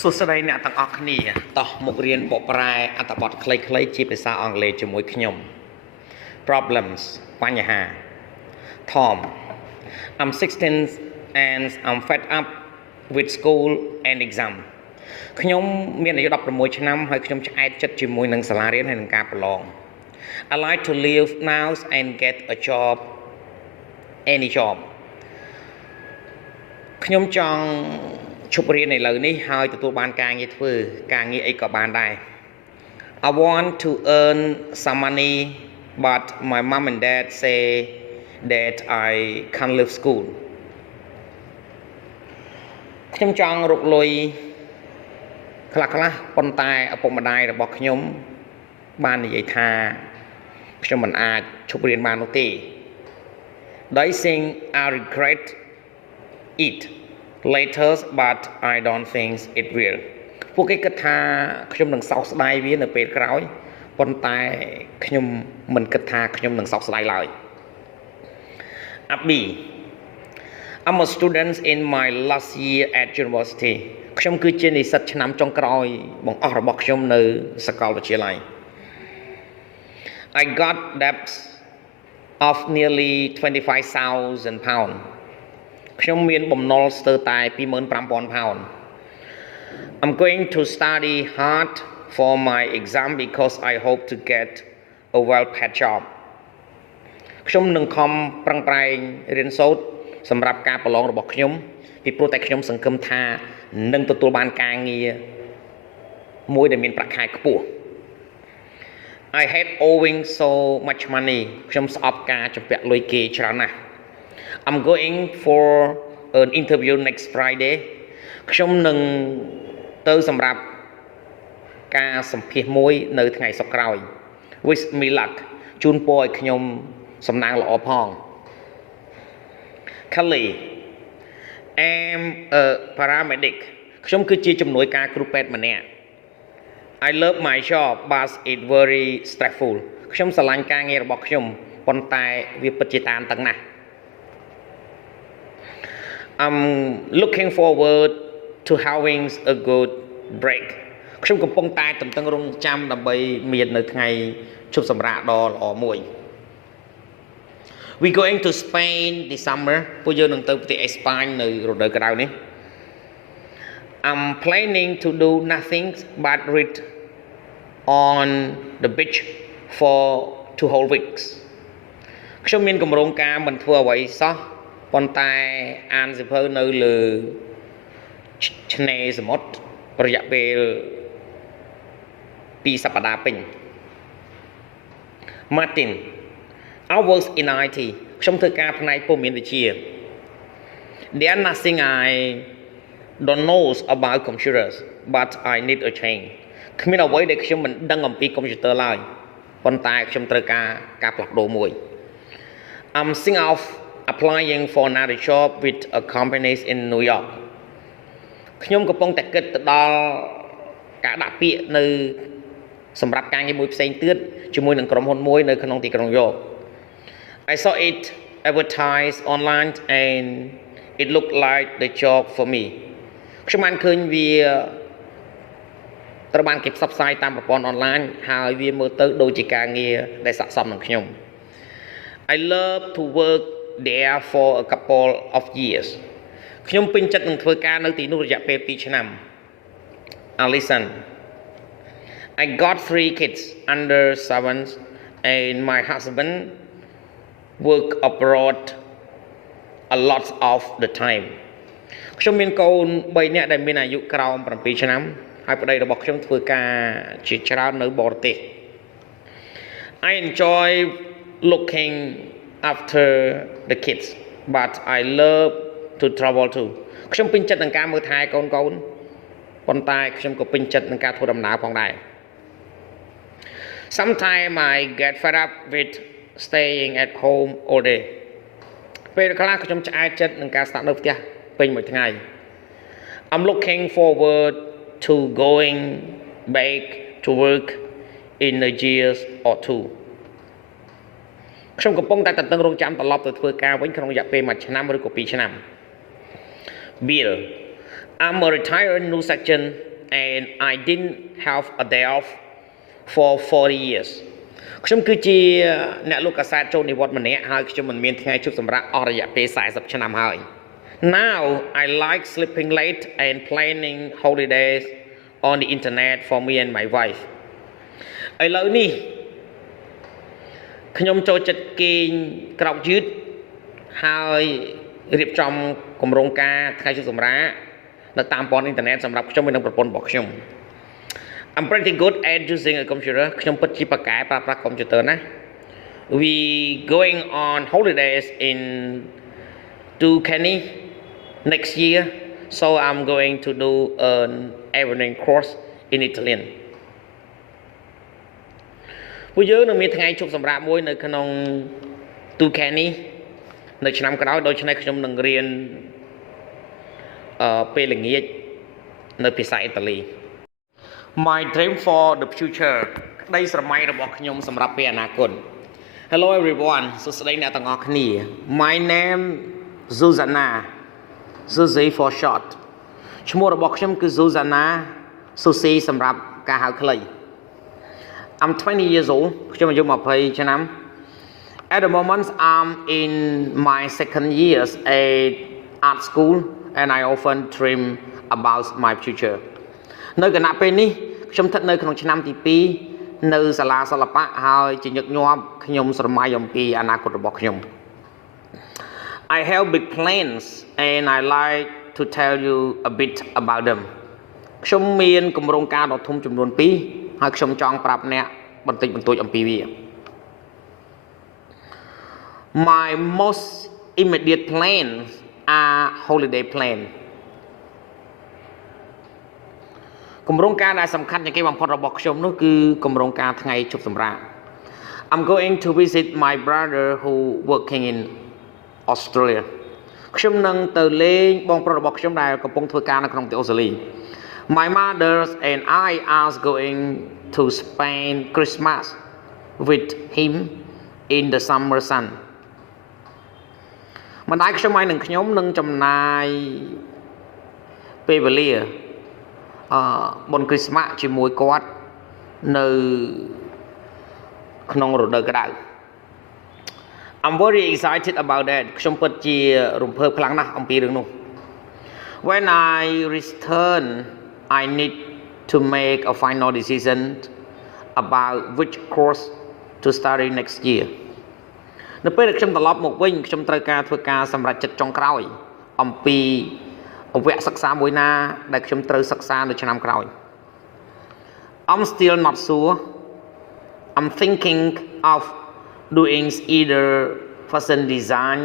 សួស្តីអ្នកទាំងអស់គ្នាតោះមករៀនបកប្រែអត្ថបទខ្លីៗជាភាសាអង់គ្លេសជាមួយខ្ញុំ Problems បញ្ហា Tom I'm 16 and I'm fed up with school and exam ខ្ញុំមានអាយុ16ឆ្នាំហើយខ្ញុំឆ្អែតចិត្តជាមួយនឹងសាលារៀនហើយនឹងការប្រឡង I like to leave now and get a job any job ខ្ញុំចង់ឈប់រៀនឥឡូវនេះហើយទទួលបានការងារធ្វើការងារអីក៏បានដែរ I want to earn some money but my mom and dad say that I can't leave school ខ្ញុំចង់រកលុយខ្លះប៉ុន្តែឪពុកម្ដាយរបស់ខ្ញុំបាននិយាយថាខ្ញុំមិនអាចឈប់រៀនបាននោះទេ They think I regret it later but I don't think it will ពួកគេគិតថាខ្ញុំនឹងសោកស្ដាយវានៅពេលក្រោយប៉ុន្តែខ្ញុំមិនគិតថាខ្ញុំនឹងសោកស្ដាយឡើយ Abby I'm a student in my last year at university ខ្ញុំគឺជានិស្សិតឆ្នាំចុងក្រោយបង្អស់របស់ខ្ញុំនៅសាកលវិទ្យាល័យ I got debts of nearly 25,000 pounds ខ្ញុំមានបំណុលស្ទើរតែ 25,000 pounds I'm going to study hard for my exam because I hope to get a well-paid job ខ្ញុំនឹងខំប្រឹងប្រែងរៀនសូត្រសម្រាប់ការប្រឡងរបស់ខ្ញុំពីព្រោះតែខ្ញុំសង្ឃឹមថានឹងទទួលបានការងារមួយដែលមានប្រាក់ខែខ្ពស់ I hate owing so much money ខ្ញុំស្អប់ការជំពាក់លុយគេច្រើនណាស់ I'm going for an interview next Friday ខ្ញុំនឹងទៅសម្រាប់ការសម្ភាសន៍មួយនៅថ្ងៃសុក្រក្រោយ Wish me luck ជូនពរឲ្យខ្ញុំសំណាងល្អផង Kelly I'm a paramedic ខ្ញុំគឺជាជំនួយការគ្រូពេទ្យម្នាក់ I love my job but it very stressful ខ្ញុំស្រឡាញ់ការងាររបស់ខ្ញុំប៉ុន្តែវាពិតជាតានតឹងណាស់ I'm looking forward to having a good break ខ្ញុំកំពុងតែទន្ទឹងរង់ចាំដើម្បីមាននៅថ្ងៃជប់សម្រាកដ៏ល្អមួយ We going to Spain this summer ពួកយើងនឹងទៅប្រទេសអេស្ប៉ាញនៅរដូវក្តៅនេះ I'm planning to do nothing but read on the beach for 2 whole weeks ខ្ញុំមានគម្រោងការមិនធ្វើអ្វីសោះប៉ុន្តែអានសៀវភៅនៅលើឆ្នេរសមុទ្ររយៈពេល2សប្តាហ៍ពេញ Martin I work in IT ខ្ញុំធ្វើការផ្នែកព័ត៌មានវិទ្យា There nothing I don't know about computers but I need a change គ្មានអ្វីដែលខ្ញុំមិនដឹងអំពីកុំព្យូទ័រឡើយប៉ុន្តែខ្ញុំត្រូវការផ្លាស់ប្ដូរមួយ I'm thinking of applying for another job with a company in New York ខ្ញុំកំពុងតែគិតទៅដល់ការដាក់ពាក្យនៅសម្រាប់ការងារមួយផ្សេងទៀតជាមួយនឹងក្រុមហ៊ុនមួយនៅក្នុងទីក្រុង York I saw it advertised online and it looked like the job for me ខ្ញុំបានឃើញវាត្រូវបានគេផ្សព្វផ្សាយតាមប្រព័ន្ធអនឡាញហើយវាមើលទៅដូចជាការងារដែលស័ក្តិសមនឹងខ្ញុំ I love to work there for a couple of years ខ្ញុំពេញចិត្តនឹងធ្វើការនៅទីនោះរយៈពេល2ឆ្នាំ Alison I got 3 kids under 7 and my husband work abroad a lot of the time ខ្ញុំមានកូន3នាក់ដែលមានអាយុក្រោម7ឆ្នាំហើយប្តីរបស់ខ្ញុំធ្វើការជាច្រើននៅបរទេស I enjoy looking after the kids but I love to travel too ខ្ញុំពេញចិត្តនឹងការមើលថែកូនប៉ុន្តែខ្ញុំក៏ពេញចិត្តនឹងការធ្វើដំណើរផងដែរ Sometimes I get fed up with staying at home all day ពេលខ្លះខ្ញុំឆ្អែតចិត្តនឹងការស្នាក់នៅផ្ទះពេញមួយថ្ងៃ I'm looking forward to going back to work in a year or two ខ្ញុំកំពុងតែទន្ទឹងរង់ចាំត្រឡប់ទៅធ្វើការវិញក្នុងរយៈពេល1ឆ្នាំឬក៏2ឆ្នាំ Bill I'm a retired new section and I didn't have a day off for 40 years ខ្ញុំគឺជាអ្នកលោកកាសែតចូលនិវត្តន៍ម្នាក់ហើយខ្ញុំមិនមានថ្ងៃឈប់សម្រាកអស់រយៈពេល40ឆ្នាំហើយ Now I like sleeping late and planning holidays on the internet for me and my wife ឥឡូវនេះខ្ញុំចូលចិត្តគេងក្រោកយឺតហើយរៀបចំគម្រោងការថ្ងៃឈប់សម្រាកនៅតាមព័ត៌មានអ៊ីនធឺណិតសម្រាប់ខ្ញុំនិងប្រពន្ធរបស់ខ្ញុំ I'm pretty good at using a computer ខ្ញុំពិតជាប៉ាកែប្រើប្រាស់កុំព្យូទ័រណា We going on holidays in Tuscany next year so I'm going to do an evening course in Italian ពួកយើងនឹងមានថ្ងៃជប់សម្រាប់មួយនៅក្នុង Tuscany នៅឆ្នាំក្រោយដូច្នេះខ្ញុំនឹងរៀនពេលល្ងាចនៅភាសាអ៊ីតាលី My dream for the future ក្តីស្រមៃរបស់ខ្ញុំសម្រាប់ពេលអនាគត Hello everyone សួស្តីអ្នកទាំងអស់គ្នា My name Zuzana Susie for short ឈ្មោះរបស់ខ្ញុំគឺ Zuzana Susie សម្រាប់ការហៅខ្លី I'm 20 years old ខ្ញុំអាយុ20ឆ្នាំ At the moment I'm in my second year at art school and I often dream about my future នៅគណៈពេលនេះខ្ញុំស្ថិតនៅក្នុងឆ្នាំទី2នៅសាលាសិល្បៈហើយជាញឹកញាប់ខ្ញុំស្រមៃអំពីអនាគតរបស់ខ្ញុំ I have big plans and I like to tell you a bit about them ខ្ញុំមានគម្រោងការដ៏ធំចំនួន2ហើយខ្ញុំចង់ប្រាប់អ្នកបន្តិចបន្តួចអំពីវា My most immediate plans are holiday plan គម្រោងការដែលសំខាន់ជាងគេបំផុតរបស់ខ្ញុំនោះគឺគម្រោងការថ្ងៃជប់សម្រាក I'm going to visit my brother who working in Australia ខ្ញុំនឹងទៅលេងបងប្រុសរបស់ខ្ញុំដែលកំពុងធ្វើការនៅក្នុងប្រទេសអូស្ត្រាលី My mother and I are going to spend Christmas with him in the summer sun ម្ដាយខ្ញុំហើយនឹងខ្ញុំនឹងចំណាយពេលវេលាបុណ្យគ្រីស្មាស់ជាមួយគាត់នៅក្នុងរដូវក្តៅ I'm very excited about that ខ្ញុំពិតជារំភើបខ្លាំងណាស់អំពីរឿងនោះ When I return I need to make a final decision about which course to study next year នៅពេលដែលខ្ញុំត្រឡប់មកវិញខ្ញុំត្រូវការធ្វើការសម្រេចចិត្តចុងក្រោយអំពីវគ្គសិក្សាមួយណាដែលខ្ញុំត្រូវសិក្សានៅឆ្នាំក្រោយ I'm still not sure I'm thinking of doing either fashion design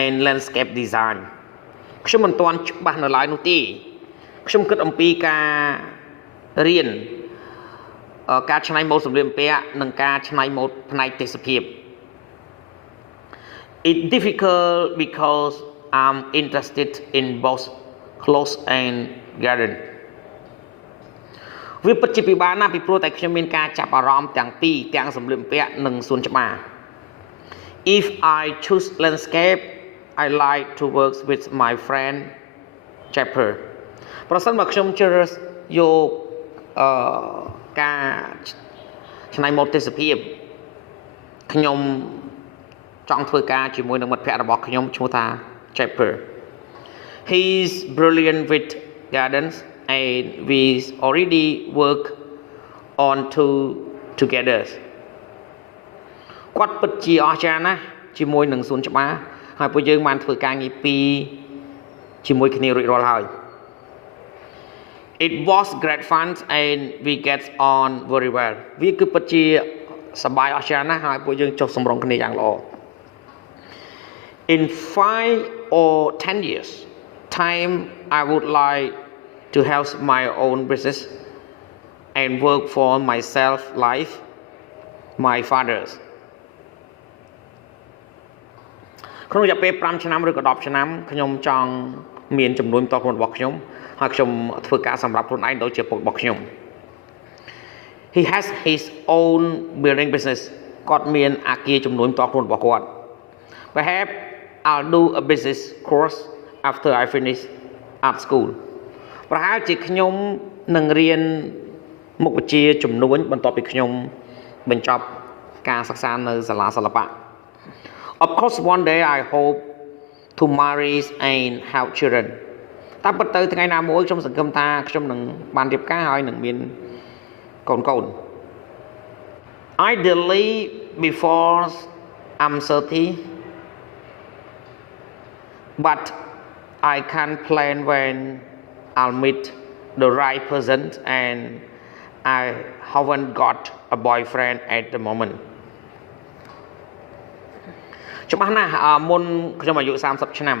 and landscape design ខ្ញុំមិនទាន់ច្បាស់នៅឡើយនោះទេខ្ញុំគិតអំពីការរៀនការច្នៃម៉ូដសម្លៀកបំពាក់និងការច្នៃម៉ូដផ្នែកទេសភាព It's difficult because I'm interested in both clothes and garden វាពិតជាពិបាកណាស់ពីព្រោះតែខ្ញុំមានការចាប់អារម្មណ៍ទាំងពីរទាំងសម្លៀកបំពាក់និងសួនច្បារ If I choose landscape I like to work with my friend Chapter ប្រសិនបើខ្ញុំជ្រើសរើសយកការច្នៃម៉ូដទេសភាពខ្ញុំចង់ធ្វើការជាមួយនឹងមិត្តភ័ក្តិរបស់ខ្ញុំឈ្មោះថា Chapter He's brilliant with gardens and we already work on two together គាត់ពិតជាអស្ចារ្យណាស់ជាមួយនឹងសួនច្បារហើយពួកយើងបានធ្វើការងារពីរជាមួយគ្នារួចរាល់ហើយ It was great fun and we get on very well វាគឺពិតជាសប្បាយអស្ចារ្យណាស់ហើយពួកយើងចុះសម្រុងគ្នាយ៉ាងល្អ In 5 or 10 years time I would like to have my own business and work for myself like my father's ក្នុងរយៈពេល5ឆ្នាំឬក៏10ឆ្នាំខ្ញុំចង់មានចំនួនផ្ទាល់ខ្លួនរបស់ខ្ញុំហើយខ្ញុំធ្វើការសម្រាប់ខ្លួនឯងដូចជាពុករបស់ខ្ញុំ He has his own building business គាត់មានអគារចំនួនផ្ទាល់ខ្លួនរបស់គាត់ Perhaps I'll do a business course after I finish art school ប្រហែលជាខ្ញុំនឹងរៀនមុខវិជ្ជាចំនួនបន្ទាប់ពីខ្ញុំបញ្ចប់ការសិក្សានៅសាលាសិល្បៈ Of course one day I hope to marry and have children តាមពិតទៅថ្ងៃណាមួយខ្ញុំសង្ឃឹមថាខ្ញុំនឹងបានរៀបការហើយនឹងមានកូន Ideally before I'm 30 but I can't plan when I'll meet the right person and I haven't got a boyfriend at the moment ច្បាស់ណាស់មុនខ្ញុំអាយុ30ឆ្នាំ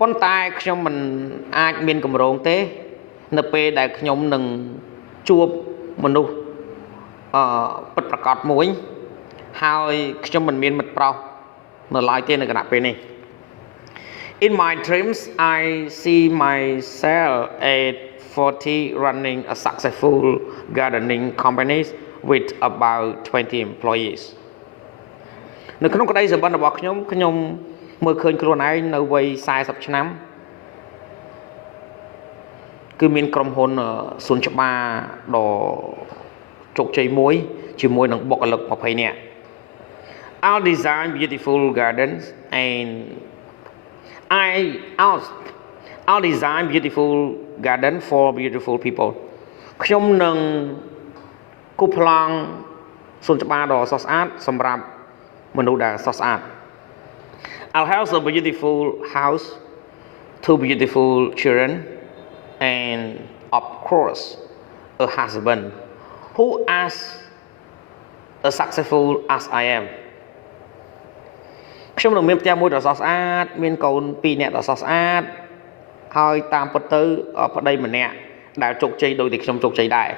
ប៉ុន្តែខ្ញុំមិនអាចមានកម្រងទេនៅពេលដែលខ្ញុំនឹងជួបមនុស្សពិតប្រាកដមួយហើយខ្ញុំមិនមានមិត្តប្រុសនៅឡើយទេនៅគណៈពេលនេះ In my dreams I see myself at 40 running a successful gardening company with about 20 employees នៅក្នុងក្តីសុបិនរបស់ខ្ញុំមើលឃើញខ្លួនឯងនៅវ័យ40ឆ្នាំគឺមានក្រុមហ៊ុនសួនច្បារដ៏ជោគជ័យមួយជាមួយនឹងបុគ្គលិក20នាក់ I'll design beautiful gardens and I'll design beautiful garden for beautiful people ខ្ញុំនឹងគូសប្លង់សួនច្បារដ៏ស្រស់ស្អាតសម្រាប់មនុស្សដែលស្រស់ស្អាត I'll have a beautiful house, 2 beautiful children, and of course, a husband who is as successful as I am. ខ្ញុំនឹងមានផ្ទះមួយដ៏ស្រស់ស្អាតមានកូន2នាក់ដ៏ស្រស់ស្អាតហើយតាមពិតទៅប្តីម្នាក់ដែលជោគជ័យដូចតែខ្ញុំជោគជ័យដែរ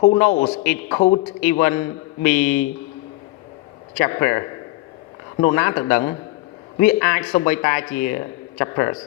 Who knows, it could even be chapter នោះណាទៅដឹងវាអាចសូម្បីតែជា chapters